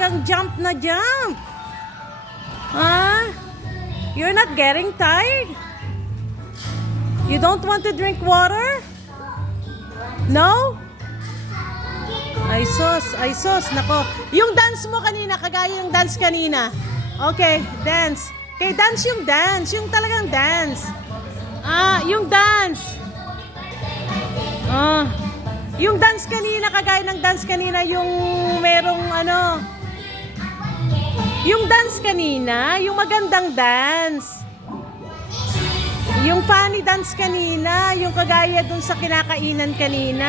talagang jump na jump. Huh? You're not getting tired? You don't want to drink water? No? Ay sus, nako. Yung dance mo kanina, kagaya yung dance kanina. Okay, dance. Okay, dance, yung talagang dance. Yung dance. Yung dance kanina, kagaya ng dance kanina, yung merong ano. Yung dance kanina, yung magandang dance. Yung funny dance kanina, yung kagaya dun sa kinakainan kanina.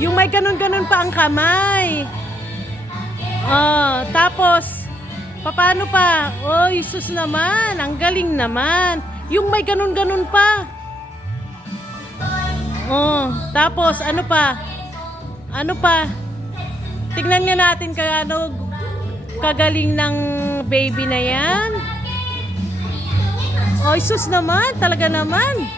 Yung may ganun-ganun pa ang kamay. Tapos, paano pa? Oy, sus naman, ang galing naman. Yung may ganun-ganun pa. Tapos, ano pa? Ano pa? Tignan nga natin kagaling ng baby na yan. Oy, sus naman, talaga naman.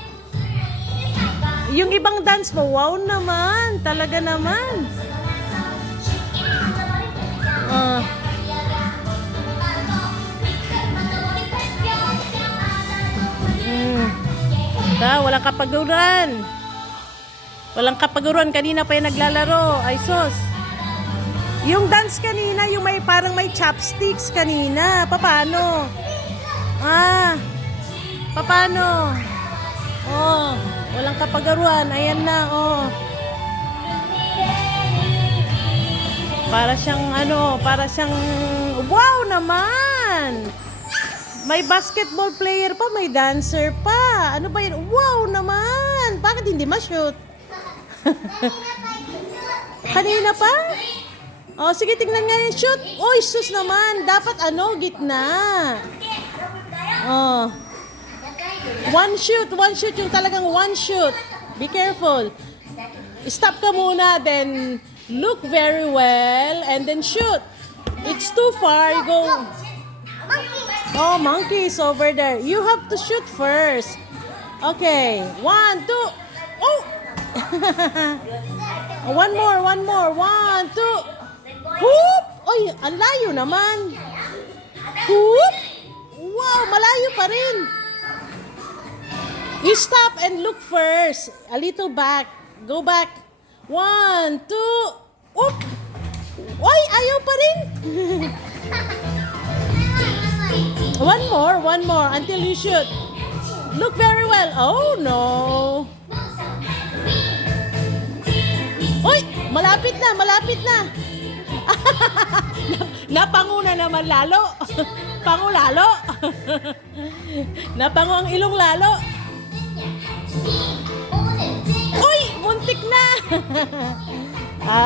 Yung ibang dance mo, wow naman, talaga naman. Walang kapaguran. Walang kapaguran. Kanina pa yung naglalaro. Ay, sus. Yung dance kanina, yung parang may chopsticks kanina. Paano? Paano? Walang kapagaruan. Ayan na, Para siyang wow naman! May basketball player pa, may dancer pa. Ano ba yun? Wow naman! Bakit hindi ma-shoot? Kanina pa? Sige, tingnan nga yung shoot. Oy, sus naman! Dapat gitna. One shoot, yung talagang one shoot. Be careful. Stop ka muna, then look very well, and then shoot. It's too far, you go. Monkey's over there. You have to shoot first. Okay, 1, 2. Oh! One more. 1, 2. Whoop! Oy, ang layo naman. Whoop! Wow, malayo pa rin. You stop and look first. A little back. Go back. 1, 2. Oop! Oy, ayaw pa rin. One more until you shoot. Look very well. Oh no. Oy, malapit na. Napanguna naman lalo. Pango lalo. Napango ang ilong lalo. Uy, muntik na.